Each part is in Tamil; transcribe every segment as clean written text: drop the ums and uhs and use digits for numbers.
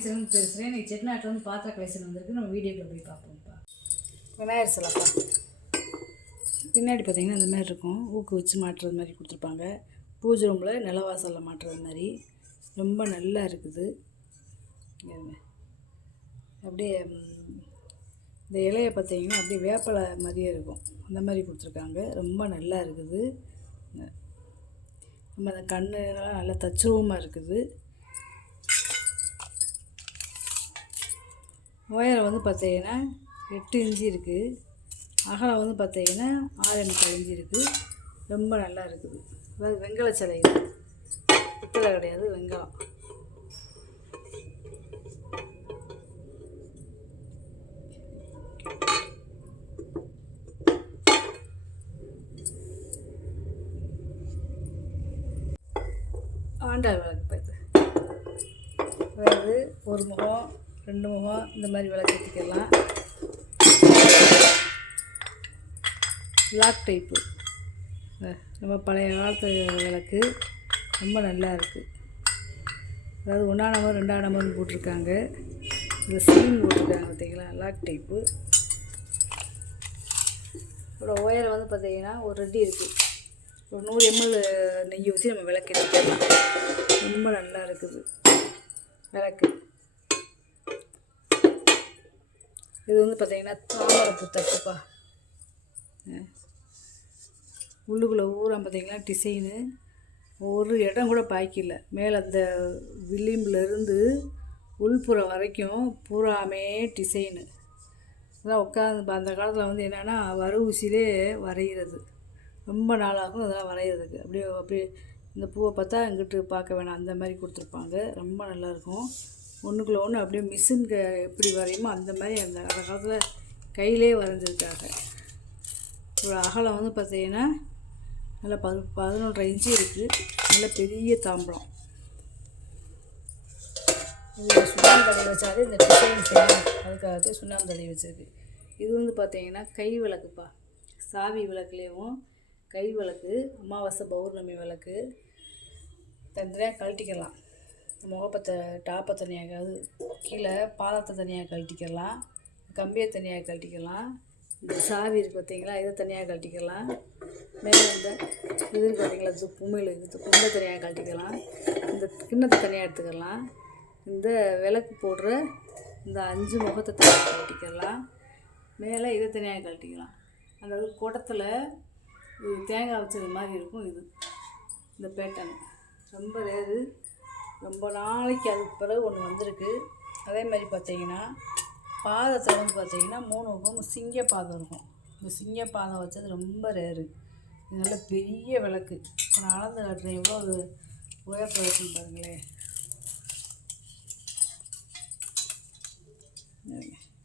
கிச்சன் பேசுகிறேன். நீ செட்டிநாட்டில் வந்து பாத்திர கலெக்ஷன் வந்திருக்கு. நம்ம வீடியோக்குள்ள போய் பார்ப்போம்ப்பா. விநாயகர் சிலைப்பா. பின்னாடி பார்த்தீங்கன்னா இந்த மாதிரி இருக்கும். ஊக்கு வச்சு மாட்டுறது மாதிரி கொடுத்துருப்பாங்க. பூஜை ரூமில் நிலவாசலில் மாட்டுறது மாதிரி ரொம்ப நல்லா இருக்குது. அப்படியே இந்த இலையை பார்த்தீங்கன்னா அப்படியே வேப்பலை மாதிரியே இருக்கும். அந்த மாதிரி கொடுத்துருக்காங்க. ரொம்ப நல்லா இருக்குது. நம்ம அந்த கண்ணுலாம் நல்லா தச்சுருவமாக இருக்குது. உயரம் வந்து பார்த்தீங்கன்னா 8 இன்ச்சு இருக்குது. அகலம் வந்து பார்த்தீங்கன்னா 6.25 இன்ச்சு இருக்குது. ரொம்ப நல்லா இருக்குது. அதாவது வெங்கல சிலை, இது பித்தளை கிடையாது, வெங்கலம். ஆண்டாள் விளக்கு பார்த்து அதாவது ஒரு முகம் 2 முகம் இந்த மாதிரி விளக்கு ஏற்றிக்கலாம். லாக் டைப்பு நம்ம பழைய காலத்து விளக்கு ரொம்ப நல்லா இருக்குது. அதாவது 1ஆம் நம்பர் 2ஆம் நம்பர்னு போட்டிருக்காங்க. இந்த சீன் போட்டிருக்காங்க பார்த்தீங்களா, லாக் டைப்பு. இதோட உயரம் வந்து பார்த்தீங்கன்னா ஒரு ரெடி இருக்குது. ஒரு 100 ml நெய் ஊற்றி நம்ம விளக்கு ஏற்றிக்கலாம். ரொம்ப நல்லா இருக்குது விளக்கு. இது வந்து பார்த்தீங்கன்னா தாமரைப்பூ தட்டுப்பா. உள்ளுக்குள்ளே ஊரா பார்த்தீங்கன்னா டிசைனு ஒரு இடம் கூட பாய்க்கில்லை. மேலே அந்த விளிம்புலேருந்து உள்புறம் வரைக்கும் பூராமே டிசைனு. அதெல்லாம் உட்காந்து அந்த காலத்தில் வந்து என்னென்னா ஊசியிலே வரைகிறது. ரொம்ப நாளாகும் அதெல்லாம் வரைகிறதுக்கு. அப்படியே இந்த பூவை பார்த்தா இங்கிட்டு பார்க்க வேணாம், அந்த மாதிரி கொடுத்துருப்பாங்க. ரொம்ப நல்லாயிருக்கும். ஒன்றுக்குள்ளே ஒன்று அப்படியே மிஷின்க எப்படி வரையுமோ அந்த மாதிரி அந்த காலத்தில் கையிலே வரைஞ்சிருக்காங்க. ஒரு அகலம் வந்து பார்த்தீங்கன்னா நல்லா 11.5 இன்ச்சு இருக்குது. நல்ல பெரிய தாம்பலம். இது சுண்ணாம்பு தடவி வச்சாலே இந்த டிசைன் செய்யணும், அதுக்காகவே சுண்ணாம்பு தடவி வச்சிருக்கு. இது வந்து பார்த்தீங்கன்னா கை விளக்குப்பா. சாவி விளக்குலேயும் கை விளக்கு, அமாவாசை பௌர்ணமி விளக்கு தனியாக கழட்டிக்கலாம். முகப்பத்தை டாப்பை தனியாக, கீழே பாதத்தை தனியாக கழட்டிக்கலாம், கம்பியை தனியாக கழட்டிக்கலாம். இந்த சாவி இருக்குது பார்த்தீங்களா, இதை தனியாக கழட்டிக்கலாம். மேலே இந்த இது பார்த்தீங்களா, கும்மையில் இது குண்டை தனியாக கழட்டிக்கலாம். இந்த கிண்ணத்தை தனியாக எடுத்துக்கலாம். இந்த விளக்கு போடுற இந்த 5 முகத்தை தனியாக கழட்டிக்கலாம். மேலே இதை தனியாக கழட்டிக்கலாம். அதாவது குடத்தில் இது தேங்காய் வச்சது மாதிரி இருக்கும். இது இந்த பேட்டர்ன் ரொம்ப ரேரு. ரொம்ப நாளைக்கு அதுக்கு பிறகு ஒன்று வந்திருக்கு. அதே மாதிரி பார்த்தீங்கன்னா பாதத்தை வந்து பார்த்தீங்கன்னா 3 பக்கம் சிங்க பாதம் இருக்கும். இந்த சிங்க பாதம் வச்சது ரொம்ப ரேரு. இது நல்ல பெரிய விளக்கு. இப்போ நான் அளந்து காட்டுறேன் எவ்வளோ அது உயரத்தில் இருக்குன்னு பாருங்களேன்.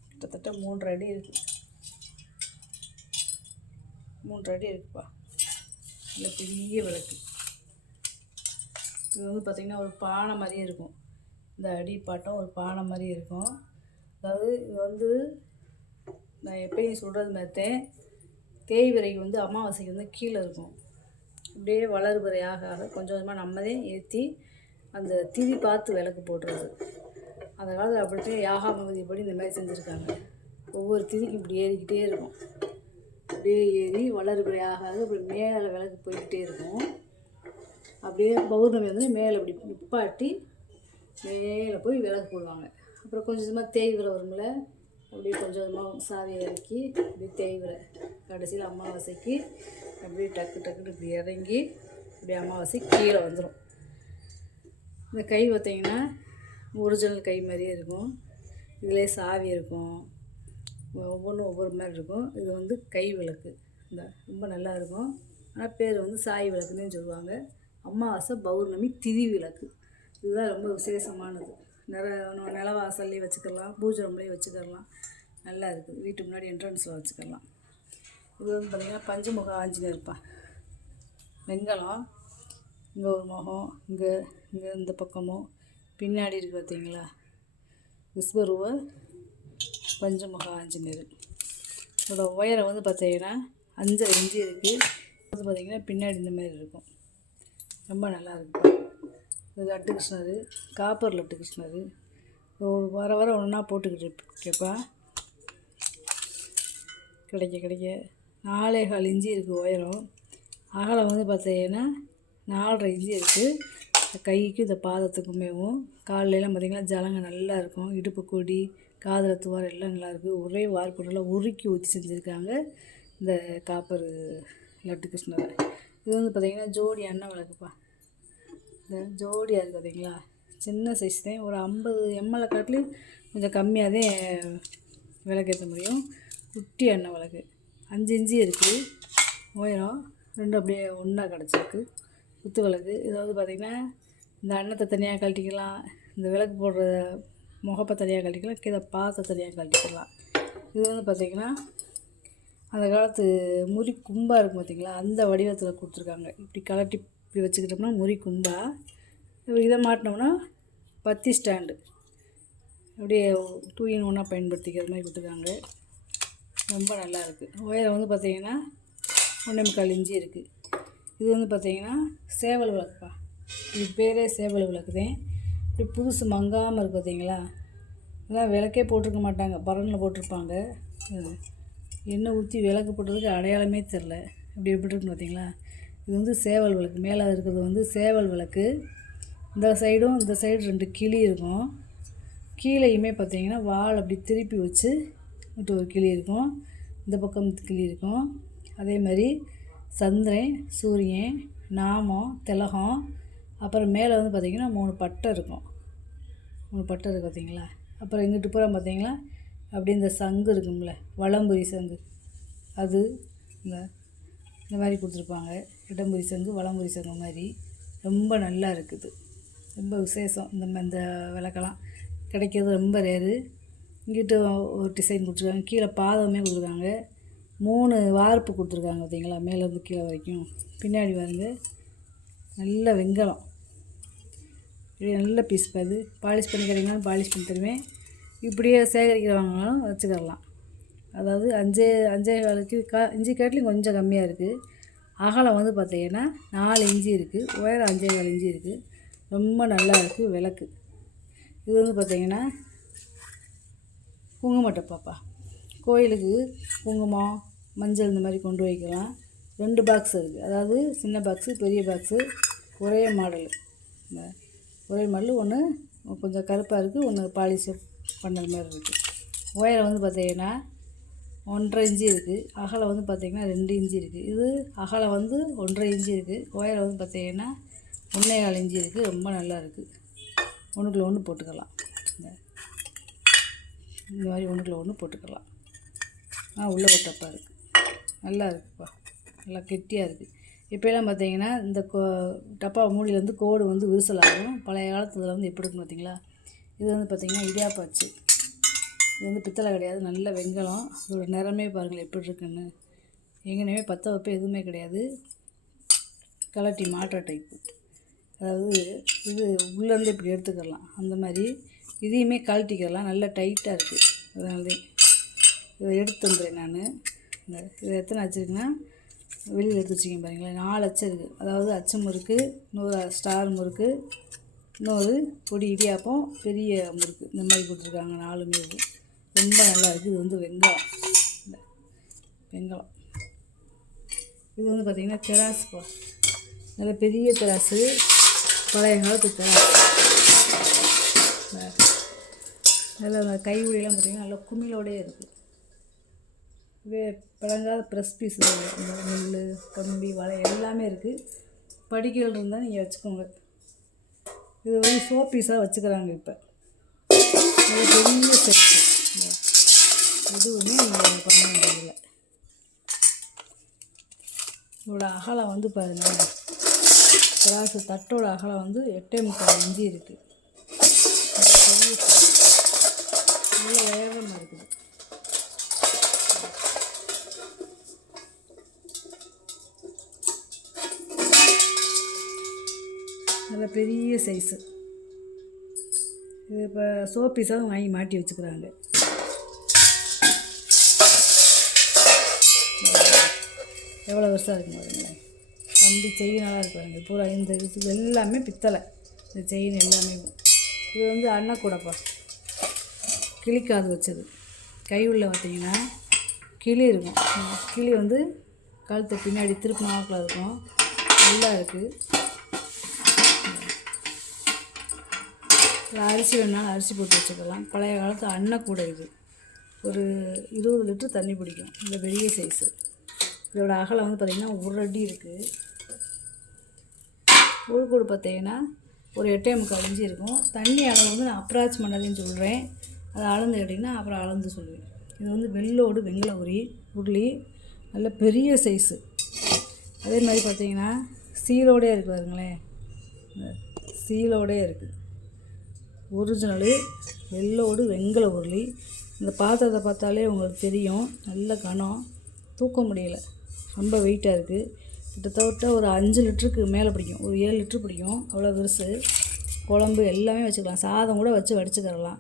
கிட்டத்தட்ட 3 அடி இருக்குது. 3 அடி இருக்குப்பா. நல்ல பெரிய விளக்கு. இது வந்து பார்த்திங்கன்னா ஒரு பானை மாதிரியே இருக்கும். இந்த அடிப்பாட்டம் ஒரு பானை மாதிரி இருக்கும். அதாவது இது வந்து நான் எப்பயும் சொல்கிறது மாதிரித்தேன், தேய்விரைக்கு வந்து அமாவாசைக்கு வந்து கீழே இருக்கும். அப்படியே வளர்பிறை ஆக ஆக கொஞ்சம் கொஞ்சமாக நம்மதே ஏற்றி அந்த திதி பார்த்து விளக்கு போடுறது. அந்த காலத்தில் அப்படியே யாகாமதிப்படி இந்த மாதிரி செஞ்சுருக்காங்க. ஒவ்வொரு திதிக்கும் இப்படி ஏறிக்கிட்டே இருக்கும். அப்படியே ஏறி வளர்பிறை ஆக அப்படி மேலே விளக்கு போய்கிட்டே இருக்கும். அப்படியே பௌர்ணமி வந்து மேலே அப்படி நிப்பாட்டி மேலே போய் விளக்கு போடுவாங்க. அப்புறம் கொஞ்சம் கொஞ்சமாக தேய்விரை வரும்ல, அப்படியே கொஞ்சம் கொஞ்சமாக சாவியை இறக்கி அப்படியே தேய்விரை கடைசியில் அமாவாசைக்கு அப்படியே டக்கு டக்குன்னு இப்படி இறங்கி அப்படியே அமாவாசை கீழே வந்துடும். இந்த கை பார்த்திங்கன்னா ஒரிஜினல் கை மாதிரியே இருக்கும். இதிலே சாவி இருக்கும். ஒவ்வொன்றும் ஒவ்வொரு மாதிரி இருக்கும். இது வந்து கை விளக்கு. இந்த ரொம்ப நல்லா இருக்கும். ஆனால் பேர் வந்து சாய் விளக்குன்னு சொல்லுவாங்க. அமாவாசை பௌர்ணமி திதி விளக்கு இதுதான் ரொம்ப விசேஷமானது. நிலவாசல்லையும் வச்சுக்கலாம், பூஜை ரூம்லேயும் வச்சுக்கலாம். நல்லா இருக்குது. வீட்டுக்கு முன்னாடி என்ட்ரன்ஸில் வச்சுக்கலாம். இது வந்து பார்த்திங்கன்னா பஞ்சமுக ஆஞ்சநேயர் இருப்பா. வெங்கலம். இங்கே ஒரு முகம், இங்கே இந்த பக்கமும் பின்னாடி இருக்குது பார்த்தீங்களா, விஸ்வரூப பஞ்சமுக ஆஞ்சநேயர். இதோட உயரம் வந்து பார்த்தீங்கன்னா 5 இன்ச்சு இருக்குது. அது பார்த்திங்கன்னா பின்னாடி இந்த மாதிரி இருக்கும். ரொம்ப நல்லா இருக்கும். இது லட்டு கிருஷ்ணர், காப்பர் லட்டு கிருஷ்ணர். வர வர ஒன்றா போட்டுக்கிட்டு இருக்கேப்பா. கிடைக்க 4.25 இன்ச்சு இருக்குது உயரம். அகலம் வந்து பார்த்தீங்கன்னா 4.5 இன்ச்சு இருக்குது. கைக்கு இந்த பாதத்துக்குமேவும் காலையிலாம் பார்த்திங்கன்னா ஜலங்க நல்லா இருக்கும். இடுப்பு கொடி காதில் துவாரம் எல்லாம் நல்லாயிருக்கும். ஒரே வார்ப்பு நல்லா உருக்கி ஊற்றி செஞ்சுருக்காங்க இந்த காப்பர் லட்டு கிருஷ்ணரை. இது வந்து பார்த்திங்கன்னா ஜோடி எண்ணெய் விளக்குப்பா. இந்த ஜோடியாக இருக்குது பார்த்திங்களா, சின்ன சைஸ் தான். ஒரு 50 ml காட்டிலும் கொஞ்சம் கம்மியாக தான் விளக்கேற்ற முடியும். குட்டி எண்ணெய் விளக்கு 5 இன்ச்சு இருக்குது உயரம். ரெண்டும் அப்படியே ஒன்றா கிடச்சிருக்கு. குத்து விளக்கு. இது வந்து பார்த்திங்கன்னா இந்த அன்னத்தை தனியாக கழட்டிக்கலாம், இந்த விளக்கு போடுற முகப்பை தனியாக கழட்டிக்கலாம், கீழே பாத்தை தனியாக கழட்டிக்கலாம். இது வந்து பார்த்திங்கன்னா அந்த காலத்து முறி கும்பா இருக்கும் பார்த்திங்களா, அந்த வடிவத்தில் கொடுத்துருக்காங்க. இப்படி கலட்டி இப்படி வச்சுக்கிட்டோம்னா முறி கும்பா. இதை மாட்டினோம்னா பத்தி ஸ்டாண்டு அப்படியே 2 in 1 பயன்படுத்திக்கிற மாதிரி கொடுத்துருக்காங்க. ரொம்ப நல்லா இருக்குது. உயரம் வந்து பார்த்திங்கன்னா 1.25 இன்ச்சு இருக்குது. இது வந்து பார்த்திங்கன்னா சேவல் விளக்குப்பா. இது பேரே சேவல் விளக்கு தான். இப்படி புதுசு மங்காமல் இருக்குது பார்த்திங்களா. இதெல்லாம் விளக்கே போட்டிருக்க மாட்டாங்க, பரனில் போட்டிருப்பாங்க. எண்ணெய் ஊற்றி விளக்கு போட்டதுக்கு அடையாளமே தெரில. இப்படி எப்படி இருக்குன்னு பார்த்திங்களா. இது வந்து சேவல் விளக்கு. மேலே இருக்கிறது வந்து சேவல் விளக்கு. இந்த சைடும் இந்த சைடு 2 கிளி இருக்கும். கீழேயுமே பார்த்திங்கன்னா வால் அப்படி திருப்பி வச்சு ஒரு கிளி இருக்கும். இந்த பக்கம் கிளி இருக்கும். அதே மாதிரி சந்திரன், சூரியன், நாமம், திலகம், அப்புறம் மேலே வந்து பார்த்திங்கன்னா 3 பட்டை இருக்கும். 3 பட்டை இருக்குது பார்த்திங்களா. அப்புறம் இங்கிட்டு பூரா பார்த்திங்களா அப்படியே இந்த சங்கு இருக்கும்ல, வலம்புரி சங்கு, அது இந்த மாதிரி கொடுத்துருப்பாங்க. இடம்புரி சங்கு, வலம்புரி சங்கு மாதிரி ரொம்ப நல்லா இருக்குது. ரொம்ப விசேஷம். இந்த விளக்கெல்லாம் கிடைக்கிறது ரொம்ப ரேரு. இங்கிட்டு ஒரு டிசைன் கொடுத்துருக்காங்க. கீழே பாதமே கொடுத்துருக்காங்க. 3 வார்ப்பு கொடுத்துருக்காங்க பார்த்திங்களா, மேலேருந்து கீழே வரைக்கும். பின்னாடி வந்து நல்ல வெங்கலம், இப்படி நல்ல பீஸ் பாது. பாலிஷ் பண்ணி கிடைக்கனாலும் பாலிஷ் பண்ணி தருவேன். இப்படியே சேகரிக்கிறவங்களும் வச்சுக்கிடலாம். அதாவது 5.25 இன்ச்சு காட்டிலும் கொஞ்சம் கம்மியாக இருக்குது. அகலம் வந்து பார்த்திங்கன்னா 4 இன்ச்சு இருக்குது. உயரம் 5.25 இன்ச்சு இருக்குது. ரொம்ப நல்லா இருக்குது விளக்கு. இது வந்து பார்த்திங்கன்னா குங்குமட்டப்பாப்பா. கோயிலுக்கு குங்குமம், மஞ்சள் இந்த மாதிரி கொண்டு வைக்கலாம். 2 பாக்ஸ் இருக்குது. அதாவது சின்ன பாக்ஸு, பெரிய பாக்ஸு, ஒரே மாடலு. இந்த ஒரே மாடலு. ஒன்று கொஞ்சம் கருப்பாக இருக்குது, ஒன்று பாலிஷ் பண்ணது மாதிரி இருக்குது. உயரம் வந்து பார்த்திங்கன்னா 1.5 இன்ச்சு இருக்குது. அகலம் வந்து பார்த்திங்கன்னா 2 இன்ச்சு இருக்குது. இது அகலம் வந்து 1.5 இன்ச்சு இருக்குது. உயரம் வந்து பார்த்திங்கன்னா 1.25 இன்ச்சு இருக்குது. ரொம்ப நல்லா இருக்குது. ஒன்றுக்குள்ள ஒன்று போட்டுக்கலாம். இந்த மாதிரி ஒன்றுக்குள்ள ஒன்று போட்டுக்கலாம். உள்ளே ஒரு டப்பா இருக்குது. நல்லா இருக்குப்பா, நல்லா கெட்டியாக இருக்குது. இப்போலாம் பார்த்திங்கன்னா இந்த டப்பா மூடியிலேருந்து கோடு வந்து விரிசலாகும். பழைய காலத்தில் வந்து எப்படி இருக்குன்னு பார்த்திங்களா. இது வந்து பார்த்திங்கன்னா இடியாப்பாச்சு. இது வந்து பித்தளை கிடையாது, நல்ல வெங்கலம். இதோட நிறமே பாருங்கள் எப்படி இருக்குன்னு. எங்கேயுமே பற்ற வைப்ப எதுவுமே கிடையாது. கலட்டி மாட்டுற டைப்பு. அதாவது இது உள்ளேருந்து இப்படி எடுத்துக்கலாம். அந்த மாதிரி இதையுமே கழட்டிக்கலாம். நல்லா டைட்டாக இருக்குது. அதனாலே இதை எடுத்து வந்துடுறேன் நான். இதை எத்தனை வச்சுருக்குன்னா வெளியில் எடுத்து வச்சுக்கேன் பாருங்களேன். 4 அச்சு இருக்குது. அதாவது அச்சு முறுக்கு, இன்னொரு ஸ்டார் முறுக்கு, இன்னொரு பொடி இடியாப்பம், பெரிய முறுக்கு, இந்த மாதிரி கொடுத்துருக்காங்க 4மே. ரொம்ப நல்லா இருக்குது. இது வந்து வெங்காயம். இது வந்து பார்த்திங்கன்னா தெராசுப்பா. நல்ல பெரிய தெராசு, பழைய காலத்து தெராசு. அதில் அந்த கைவிடியெல்லாம் பார்த்திங்கன்னா நல்லா குமிழோடே இருக்குது. பழங்கால ப்ரெஸ் பீஸ், இந்த நெல், கம்பி, வலை எல்லாமே இருக்குது. படிக்கல் இருந்தால் நீங்கள் வச்சுக்கோங்க. இது வந்து ஷோ பீஸாக வச்சுக்கிறாங்க இப்போ. அது பெரிய செட்டு. எதுவுமே நீங்கள் பண்ண முடியல. இதோட அகலம் வந்து பாருங்கள், கிராஸு தட்டோட அகலம் வந்து 8.25 இன்ச்சு இருக்குது. நல்ல வேகமாக இருக்குது. நல்ல பெரிய சைஸு. இது இப்போ சோப்பீஸாக வாங்கி மாட்டி வச்சுக்கிறாங்க. எவ்வளோ வருஷம் இருக்குங்க பாருங்களேன். கம்பி செயினெல்லாம் இருக்கு பாருங்க. பூரா இந்த இது எல்லாமே பித்தளை. இந்த செயின் எல்லாமே. இது வந்து அன்னக்கூடப்பா. கிளிக்காது வச்சது. கை உள்ள பார்த்தீங்கன்னா கிளி இருக்கும். கிளி வந்து கழுத்தை பின்னாடி திருப்பினாக்கில் இருக்கும். நல்லா இருக்குது. அரிசி வேணாலும் அரிசி போட்டு வச்சுக்கலாம். பழைய காலத்து அன்னக்கூடை இது. ஒரு 20 லிட்டர் தண்ணி பிடிக்கும். இந்த பெரிய சைஸு. இதோட அகலம் வந்து பார்த்திங்கன்னா 1 அடி இருக்குது. உள்கூடு பார்த்திங்கன்னா ஒரு 8.75 இன்ச்சு இருக்கும். தண்ணி அளவு வந்து நான் அப்ராக்சிமேட்டாக சொல்கிறேன். அதை அளந்து கேட்டிங்கன்னா அப்புறம் அளந்து சொல்லுவேன். இது வந்து வெள்ளோடு வெங்கல உருளி நல்ல பெரிய சைஸு. அதே மாதிரி பார்த்திங்கன்னா சீலோடே இருக்குது பாருங்களேன். சீலோடே இருக்குது. ஒரிஜினலு வெள்ளோடு வெங்கல உருளி. இந்த பாத்திரத்தை பார்த்தாலே உங்களுக்கு தெரியும். நல்ல கனம், தூக்க முடியல, ரொம்ப வெயிட்டாக இருக்குது. கிட்டத்தட்ட ஒரு 5 லிட்டருக்கு மேலே பிடிக்கும். ஒரு 7 லிட்ரு பிடிக்கும். அவ்வளோ பெருசு. குழம்பு எல்லாமே வச்சுக்கலாம். சாதம் கூட வச்சு வடிச்சுக்கரலாம்.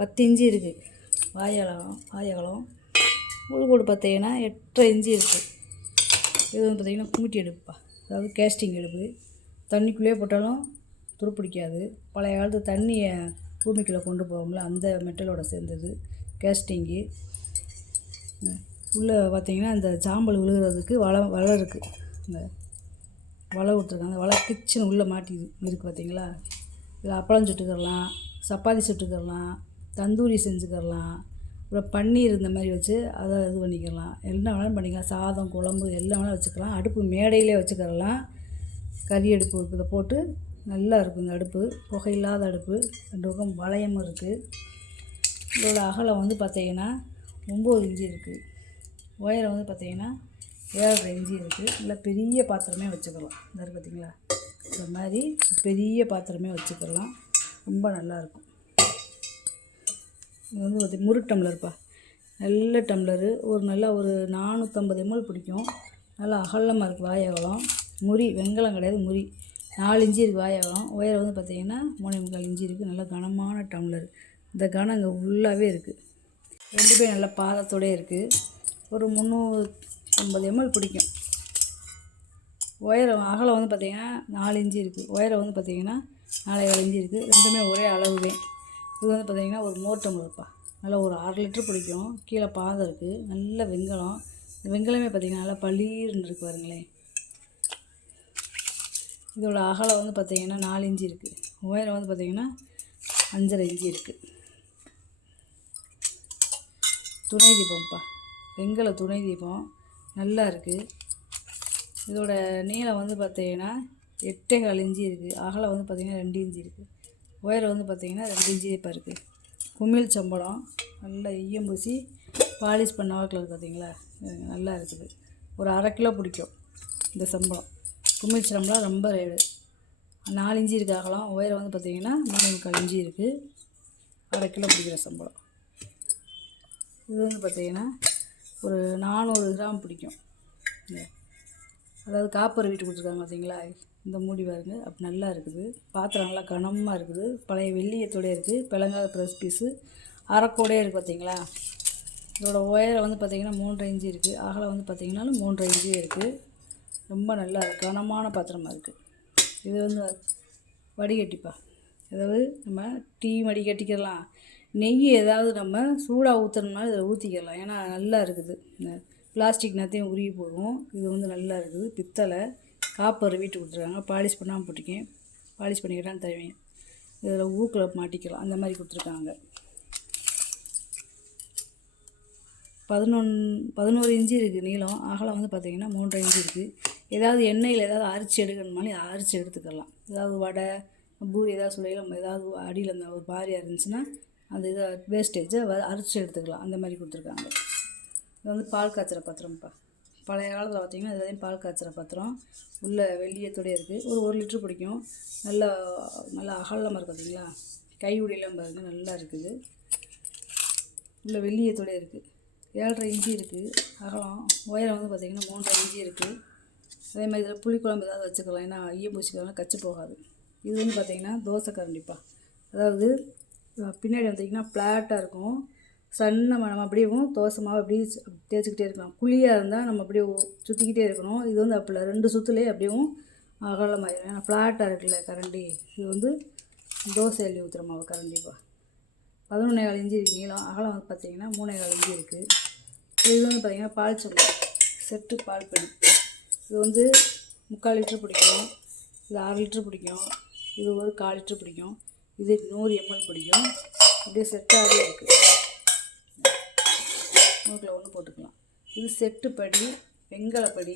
10 இன்ச்சு இருக்குது வாயகலம். உள்கூடு பார்த்தீங்கன்னா 8.5 இன்ச்சு இருக்குது. இது வந்து பார்த்திங்கன்னா குமிட்டி அடுப்புப்பா. அதாவது கேஸ்டிங் அடுப்பு. தண்ணிக்குள்ளேயே போட்டாலும் துருப்பிடிக்காது. பழைய காலத்து தண்ணியை பூமிக்குள்ளே கொண்டு போவோம்ல, அந்த மெட்டலோட சேர்ந்தது கேஸ்டிங்கு. உள்ளே பார்த்திங்கன்னா இந்த சாம்பல் விழுகிறதுக்கு வலை இருக்குது. இந்த வலை விட்டுருக்காங்க. வலை கிச்சன் உள்ளே மாட்டி இருக்குது பார்த்திங்களா. இதில் அப்பளம் சுட்டுக்கரலாம், சப்பாத்தி சுட்டுக்கரலாம், தந்தூரி செஞ்சுக்கரலாம். அப்புறம் பன்னீர் இந்த மாதிரி வச்சு அதை இது பண்ணிக்கலாம். என்ன வேணாலும் பண்ணிக்கலாம். சாதம், குழம்பு எல்லாம் வேணாலும் வச்சுக்கலாம். அடுப்பு மேடையிலே வச்சுக்கரலாம். கறி அடுப்பு இதை போட்டு நல்லா இருக்கும். இந்த அடுப்பு புகையில்லாத அடுப்பு. 2 பக்கம் வளையமும் இருக்குது. இதோட அகலம் வந்து பார்த்திங்கன்னா 9 இன்ச்சு இருக்குது. உயரம் வந்து பார்த்திங்கன்னா 7.5 இன்ச்சு இருக்குது. நல்லா பெரிய பாத்திரமே வச்சுக்கலாம். இந்த இருக்குது பார்த்திங்களா, இந்த மாதிரி பெரிய பாத்திரமே வச்சுக்கலாம். ரொம்ப நல்லாயிருக்கும். இது வந்து முறு டம்ளர்ப்பா. நல்ல டம்ளரு. நல்லா ஒரு 450 ml பிடிக்கும். நல்லா அகலமாக இருக்குது வாயகலம். வெங்கலம் கிடையாது, 4 இன்ச்சு இருக்குது வாயகலம். உயரம் வந்து பார்த்திங்கன்னா 3.25 இன்ச்சு இருக்குது. நல்ல கனமான டம்ளர். இந்த கனம் இங்கே ஃபுல்லாகவே இருக்குது. 2 பேர் நல்ல பாதத்தோடே இருக்குது. ஒரு 350 ml பிடிக்கும். அகலம் வந்து பார்த்திங்கன்னா 4 இன்ச்சு இருக்குது. உயரம் வந்து பார்த்திங்கன்னா 4.25 இன்ச்சு இருக்குது. ரெண்டுமே ஒரே அளவுவே. இது வந்து பார்த்திங்கன்னா ஒரு மோர் டம்ளர்ப்பா. நல்லா ஒரு 1/2 லிட்டர் பிடிக்கும். கீழே பாதம் இருக்குது. நல்ல வெங்கலம். இந்த வெங்கலமே பார்த்திங்கன்னா நல்லா பளீர்னு இருக்குது பாருங்களேன். இதோட அகலம் வந்து பார்த்திங்கன்னா 4 இன்ச்சு இருக்குது. உயரம் வந்து பார்த்திங்கன்னா 5.5 இன்ச்சு இருக்குது. துணை தீபம்ப்பா. வெங்கல துணை தீபம் நல்லா இருக்குது. இதோட நீளம் வந்து பார்த்திங்கன்னா 8.25 இன்ச்சு இருக்குது. அகலம் வந்து பார்த்திங்கன்னா 2 இன்ச்சு இருக்குது. உயரம் வந்து பார்த்திங்கன்னா 2 இன்ச்சு இப்போ இருக்குது. குமிழ் சம்பளம் நல்லா ஈயம் பூசி பாலிஷ் பண்ண வாக்கில் இருக்குது பார்த்திங்களா. நல்லா இருக்குது. ஒரு 1/2 கிலோ பிடிக்கும் இந்த சம்பளம். குமிழ் சம்பளம் ரொம்ப ரேடு. 4 இன்ச்சு இருக்குது அகலம். உயரம் வந்து பார்த்திங்கன்னா 3.25 இன்ச்சு இருக்குது. 1/2 கிலோ பிடிக்கிற சம்பளம். இது வந்து பார்த்திங்கன்னா ஒரு 400 கிராம் பிடிக்கும். அதாவது காப்பர் வீட்டு கொடுத்துருக்காங்க பார்த்திங்களா. இந்த மூடி பாருங்க, அப்படி நல்லா இருக்குது. பாத்திரம் நல்லா கனமாக இருக்குது. பழைய வெள்ளியத்தோடய இருக்குது. பிளங்காத ப்ரெஸ் பீஸு அரைக்கோடையே இருக்குது பார்த்திங்களா. இதோட உயரம் வந்து பார்த்திங்கன்னா 3.5 இன்ச்சு இருக்குது. அகலம் வந்து பார்த்திங்கனாலும் 3.5 இன்ச்சு இருக்குது. ரொம்ப நல்லா கனமான பாத்திரமாக இருக்குது. இது வந்து வடிகட்டிப்பா. அதாவது நம்ம டீ வடிகட்டிக்கலாம். நெய் ஏதாவது நம்ம சூடாக ஊற்றுறதுனால இதில் ஊற்றிக்கலாம். ஏன்னா நல்லா இருக்குது. இந்த பிளாஸ்டிக் நத்தையும் உருகி போகும். இது வந்து நல்லா இருக்குது. பித்தளை காப்பர் வீட்டு கொடுத்துருக்காங்க. பாலிஷ் பண்ணாமல் போட்டிருக்கேன். பாலிஷ் பண்ணிக்கிட்டான்னு தருவேன். இதில் ஊக்கில் மாட்டிக்கலாம். அந்த மாதிரி கொடுத்துருக்காங்க. 11 இன்ச்சு இருக்குது நீளம். அகலம் வந்து பார்த்திங்கன்னா 3.5 இன்ச்சு இருக்குது. ஏதாவது எண்ணெயில் ஏதாவது அரிச்சு எடுக்கணுமாலும் அரிச்சு எடுத்துக்கலாம். ஏதாவது வடை பூரி ஏதாவது சொல்லியில் நம்ம ஏதாவது அடியில் அந்த ஒரு பாரியாக இருந்துச்சுன்னா அந்த இதை வேஸ்டேஜை அரிச்சு எடுத்துக்கலாம். அந்த மாதிரி கொடுத்துருக்காங்க. இது வந்து பால் காய்ச்சுற பாத்திரம்ப்பா. பழைய காலத்தில் பார்த்திங்கன்னா இதுலேயும் பால் காய்ச்சுற பாத்திரம். உள்ள வெள்ளியத்தோடய இருக்குது. ஒரு 1 லிட்ரு பிடிக்கும். நல்லா அகலமாக இருக்குது பார்த்திங்களா. கை உடையெல்லாம் பாருங்கள் நல்லா இருக்குது. உள்ள வெள்ளியத்தோடய இருக்குது. 7.5 இன்ச்சு இருக்குது அகலம். உயரம் வந்து பார்த்திங்கன்னா 3.5 இன்ச்சு இருக்குது. அதே மாதிரி இதில் புளிக்குழம்பு ஏதாவது வச்சுக்கலாம். ஏன்னா ஈயம் பூசிக்கலாம், கச்சி போகாது. இது வந்து பார்த்திங்கன்னா தோசை கரண்டிப்பா. அதாவது பின்னாடி பார்த்திங்கன்னா ஃப்ளாட்டாக இருக்கும். நம்ம அப்படியேவும் தோசை மாவு அப்படியே தேய்ச்சிக்கிட்டே இருக்கலாம். குழியாக இருந்தால் நம்ம அப்படியே சுற்றிக்கிட்டே இருக்கணும். இது வந்து அப்படி 2 சுற்றுலேயே அப்படியும் அகலமாயிடும். ஏன்னா ஃப்ளாட்டாக இருக்குல்ல கரண்டி. இது வந்து தோசை அள்ளி ஊற்றுற மாவு கரண்டிப்பா. 11,4 இன்ச்சு இருக்குது நீளம். அகலம் வந்து பார்த்திங்கன்னா 3,4 இன்ச்சு இருக்குது. இது வந்து பார்த்திங்கன்னா பால் சம்பளம் செட்டு பால் படி. இது வந்து 3/4 லிட்டர் பிடிக்கும், இது 6 லிட்டர் பிடிக்கும், இது ஒரு 1/4 லிட்டர் பிடிக்கும், இது 100 ml பிடிக்கும். இப்படியே செட்டாகவே இருக்குது. 3ல் 1 போட்டுக்கலாம். இது செட்டு படி வெங்கலப்படி.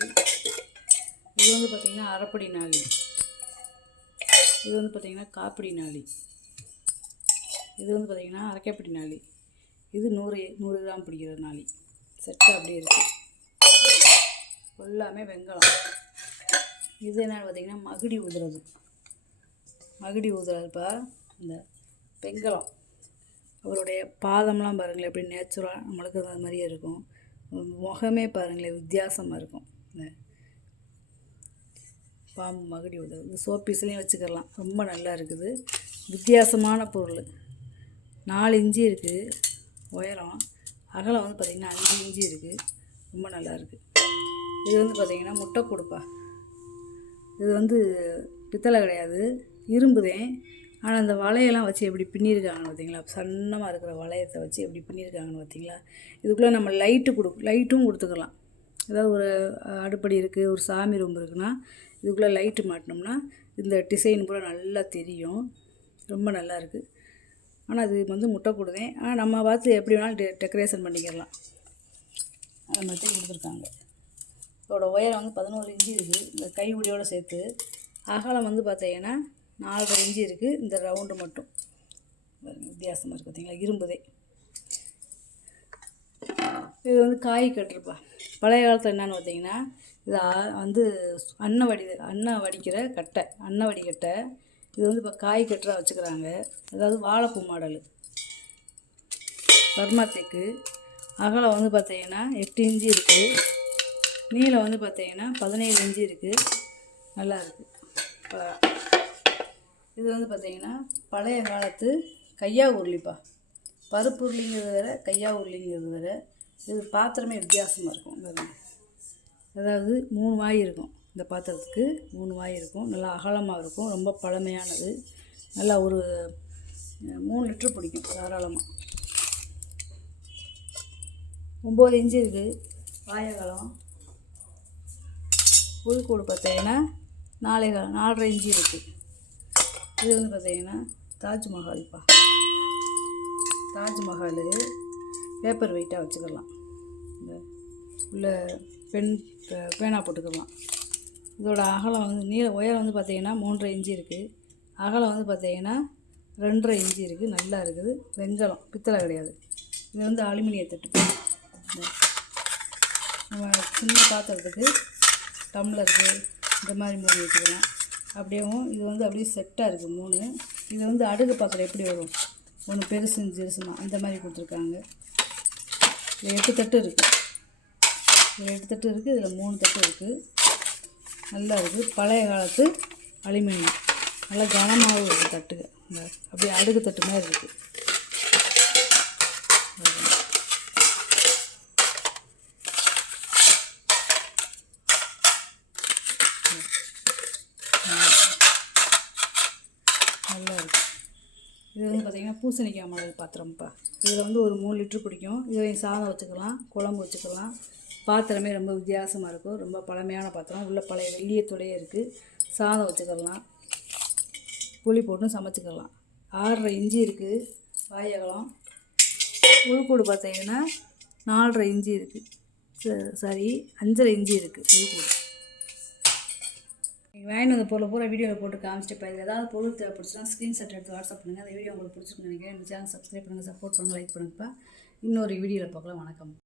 இது வந்து பார்த்திங்கன்னா அரைப்படி நாளி. இது வந்து பார்த்திங்கன்னா காப்படி நாளி. இது வந்து பார்த்திங்கன்னா அரைக்கப்படி நாளி. இது 100 கிராம் பிடிக்கிற நாளி. செட்டு அப்படியே இருக்குது. எல்லாமே வெங்கலம். இது என்னென்னு பார்த்திங்கன்னா மகுடி ஊதுறது. மகுடி ஊதுறதுப்பா இந்த வெங்கலம். அவருடைய பாதம்லாம் பாருங்களேன் எப்படி நேச்சுரலாக நம்மளுக்கு அது மாதிரியே இருக்கும். முகமே பாருங்களேன் வித்தியாசமாக இருக்கும். இந்த பாம்பு மகுடி ஊதுறது இந்த சோப்பீஸ்லேயும் வச்சுக்கலாம். ரொம்ப நல்லா இருக்குது. வித்தியாசமான பொருள். 4 இன்ச்சு இருக்குது உயரம். அகலம் வந்து பார்த்திங்கன்னா 5 இன்ச்சு இருக்குது. ரொம்ப நல்லா இருக்குது. இது வந்து பார்த்திங்கன்னா முட்டை கொடுப்பா. இது வந்து பித்தளை கிடையாது, இரும்புதேன். ஆனால் அந்த வளையெல்லாம் வச்சு எப்படி பின்னியிருக்காங்கன்னு பார்த்தீங்களா? சன்னமாக இருக்கிற வளையத்தை வச்சு எப்படி பின்னியிருக்காங்கன்னு பார்த்தீங்களா? இதுக்குள்ளே நம்ம லைட்டும் கொடுத்துக்கலாம். ஏதாவது ஒரு அடுப்படி இருக்குது, ஒரு சாமி ரூம் இருக்குன்னா இதுக்குள்ளே லைட்டு மாட்டினோம்னா இந்த டிசைன் கூட நல்லா தெரியும். ரொம்ப நல்லா இருக்குது. ஆனால் அது வந்து முட்டை கொடுதேன். ஆனால் நம்ம பார்த்து எப்படி வேணாலும் டெக்கரேஷன் பண்ணிக்கலாம். அதை மாதிரி கொடுத்துருக்காங்க. இதோட உயரம் வந்து 11 இன்ச்சு இருக்குது இந்த கைப்பிடியோடு சேர்த்து. அகலம் வந்து பார்த்தீங்கன்னா 4.5 இன்ச்சு இருக்குது. இந்த ரவுண்டு மட்டும் வித்தியாசமாக இருக்குது பார்த்தீங்களா? இரும்புதே. இது வந்து காய் கட்டுருப்பா. பழைய காலத்தில் என்னென்னு பார்த்தீங்கன்னா இது வந்து அன்னை வடிக்கிற கட்டை, அன்னை வடிகட்டை. இது வந்து இப்போ காய் கட்டுறா வச்சுக்கிறாங்க. அதாவது வாழைப்பூ மாடலு பர்மா தேக்கு. அகலம் வந்து பார்த்திங்கன்னா 8 இன்ச்சு இருக்குது. நீளம் வந்து பார்த்திங்கன்னா 17 இன்ச்சு இருக்குது. நல்லா இருக்குது. இது வந்து பார்த்திங்கன்னா பழைய காலத்து கையா உருளிப்பா. பருப்பு உருளிங்கிறது வேறு, கையா உருளிங்கிறது வேறு. இது பாத்திரமே வித்தியாசமாக இருக்கும். அதாவது 3 வாய் இருக்கும். இந்த பாத்திரத்துக்கு 3 வாய் இருக்கும். நல்லா அகலமாக இருக்கும். ரொம்ப பழமையானது. நல்லா ஒரு 3 லிட்டர் பிடிக்கும் தாராளமாக. 9 இன்ச்சு இருக்குது வாயகலம். உள்கூடு பார்த்தீங்கன்னா 4.5 இன்ச்சு இருக்குது. இது வந்து பார்த்தீங்கன்னா தாஜ்மஹால்ப்பா. தாஜ்மஹால் பேப்பர் வெயிட்டாக வச்சுக்கலாம். இந்த உள்ள பேனா போட்டுக்கலாம். இதோட அகலம் வந்து உயரம் வந்து பார்த்திங்கன்னா 3.5 இன்ச்சு இருக்குது. அகலம் வந்து பார்த்திங்கன்னா 2.5 இன்ச்சு இருக்குது. நல்லா இருக்குது. வெங்கலம், பித்தளை கிடையாது. இது வந்து அலுமினிய தட்டு. நம்ம சின்ன பாத்திரத்துக்கு டம்ளருக்கு இந்த மாதிரி மூடி வச்சுக்கலாம். அப்படியேவும் இது வந்து அப்படியே செட்டாக இருக்குது 3. இது வந்து அடுக்கு பாத்திரம் எப்படி வரும், ஒன்று பெருசுமா அந்த மாதிரி கொடுத்துருக்காங்க. இதில் 8 தட்டு இருக்குது. இதில் 8 தட்டு இருக்குது. இதில் 3 தட்டு இருக்குது. நல்லா இருக்குது. பழைய காலத்து அலுமினியம். நல்லா கனமாகவும் இருக்குது தட்டுங்க. அப்படியே அடுக்கு தட்டு மாதிரி இருக்குது. நல்லா இருக்குது. இது வந்து பார்த்திங்கன்னா பூசணிக்காய் மாடல் பாத்திரம்ப்பா. இதில் வந்து ஒரு 3 லிட்டர் பிடிக்கும். இதில் சாதம் வச்சுக்கலாம், குழம்பு வச்சுக்கலாம். பாத்திரமே ரொம்ப வித்தியாசமாக இருக்கும். ரொம்ப பழமையான பாத்திரம். உள்ள பழைய வெள்ளியத்தோடையே இருக்குது. சாதம் வச்சுக்கலாம், புளி போட்டும் சமைச்சிக்கலாம். 6.5 இன்ச்சு இருக்குது வாயகலம். உள்கூடு பார்த்தீங்கன்னா 4.5 இன்ச்சு இருக்குது. சாரி 5.5 இன்ச்சு இருக்குது உள்கூடு. நீங்கள் வாங்கிட்டு வந்த பொருளை பூரா வீடியோவில் போட்டு காமிச்சிட்டு இதில் ஏதாவது பொருள் தேவைப்படுச்சுன்னா ஸ்க்ரீன்ஷாட் எடுத்து வாட்ஸ்அப் பண்ணுங்கள். அந்த வீடியோ உங்களுக்கு பிடிச்சிருக்குன்னு நினைக்கிறேன். இந்த சேனல் சப்ஸ்கிரைப் பண்ணுங்கள், சப்போர்ட் பண்ணுங்கள், லைக் பண்ணுங்கப்பா. இன்னொரு வீடியோவில் பார்க்கலாம். வணக்கம்.